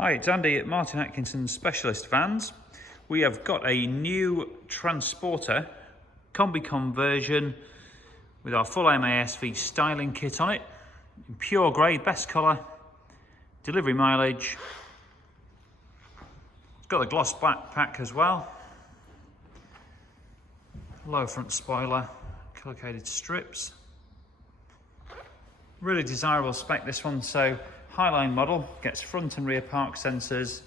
Hi, it's Andy at Martin Atkinson's Specialist Vans. We have got a new Transporter Kombi conversion with our full MASV styling kit on it. In pure grey, best colour, delivery mileage. It's got the gloss black pack as well. Low front spoiler, colour-coded strips. Really desirable spec this one, so Highline model, gets front and rear park sensors,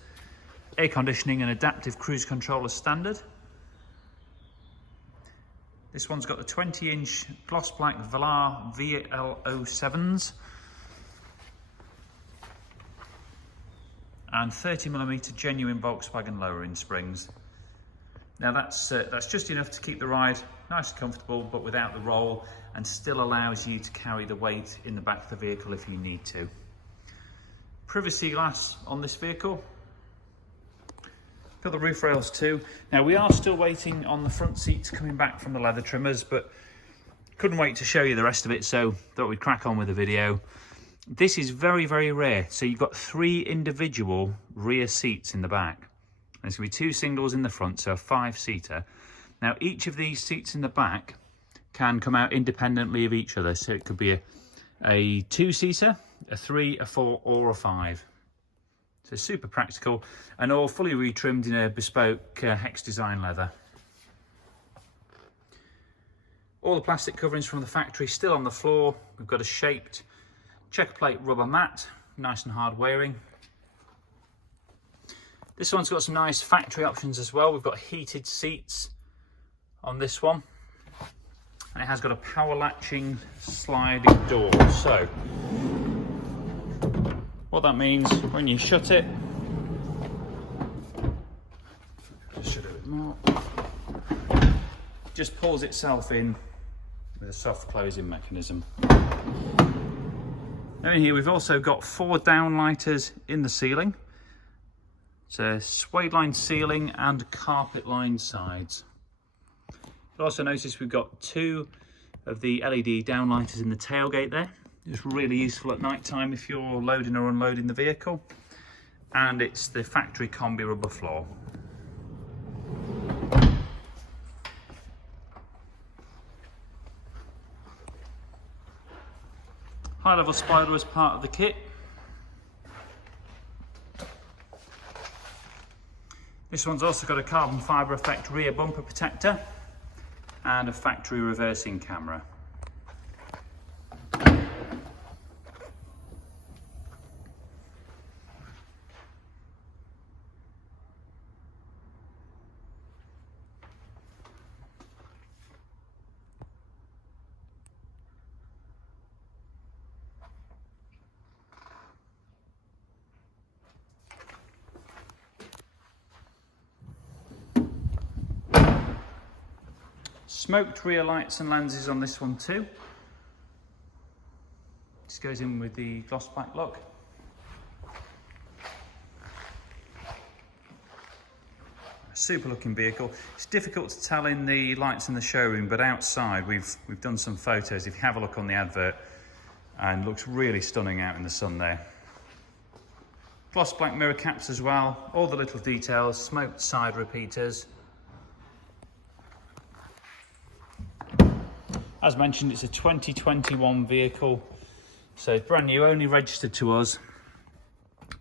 air conditioning and adaptive cruise control as standard. This one's got the 20-inch gloss black Velar VL07s and 30mm genuine Volkswagen lowering springs. Now that's just enough to keep the ride nice and comfortable, but without the roll, and still allows you to carry the weight in the back of the vehicle if you need to. Privacy glass on this vehicle. Got the roof rails too. Now we are still waiting on the front seats coming back from the leather trimmers, but couldn't wait to show you the rest of it, so thought we'd crack on with the video. This is very, very rare. So you've got 3 individual rear seats in the back. There's going to be 2 singles in the front, so a 5-seater. Now each of these seats in the back can come out independently of each other. So it could be a 2-seater, a 3, a 4 or a 5. So super practical, and all fully retrimmed in a bespoke Hex Design leather. All the plastic coverings from the factory still on the floor. We've got a shaped checker plate rubber mat, nice and hard wearing. This one's got some nice factory options as well. We've got heated seats on this one. And it has got a power latching sliding door. So what that means, when you shut it, just shut it a bit more, just pulls itself in with a soft closing mechanism. Now in here we've also got 4 downlighters in the ceiling. It's a suede lined ceiling and carpet lined sides. You'll also notice we've got 2 of the LED downlighters in the tailgate there. It's really useful at night time if you're loading or unloading the vehicle. And it's the factory Kombi rubber floor. High level spoiler as part of the kit. This one's also got a carbon fibre effect rear bumper protector and a factory reversing camera. Smoked rear lights and lenses on this one too. This goes in with the gloss black look. A super looking vehicle. It's difficult to tell in the lights in the showroom, but outside we've done some photos. If you have a look on the advert, and looks really stunning out in the sun there. Gloss black mirror caps as well. All the little details, smoked side repeaters. As mentioned, it's a 2021 vehicle, so it's brand new, only registered to us.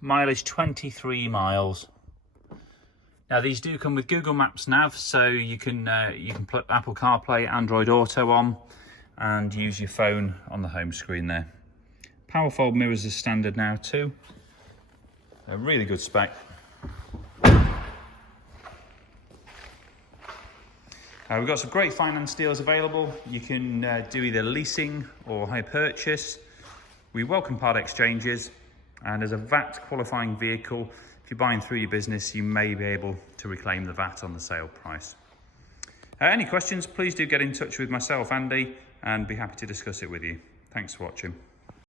Mileage 23 miles. Now these do come with Google Maps nav, so you can put Apple CarPlay, Android Auto on, and use your phone on the home screen there. Power fold mirrors are standard now too. A really good spec. We've got some great finance deals available. You can do either leasing or hire purchase. We welcome part exchanges, and as a VAT qualifying vehicle, if you're buying through your business, you may be able to reclaim the VAT on the sale price. Any questions, please do get in touch with myself, Andy, and be happy to discuss it with you. Thanks for watching.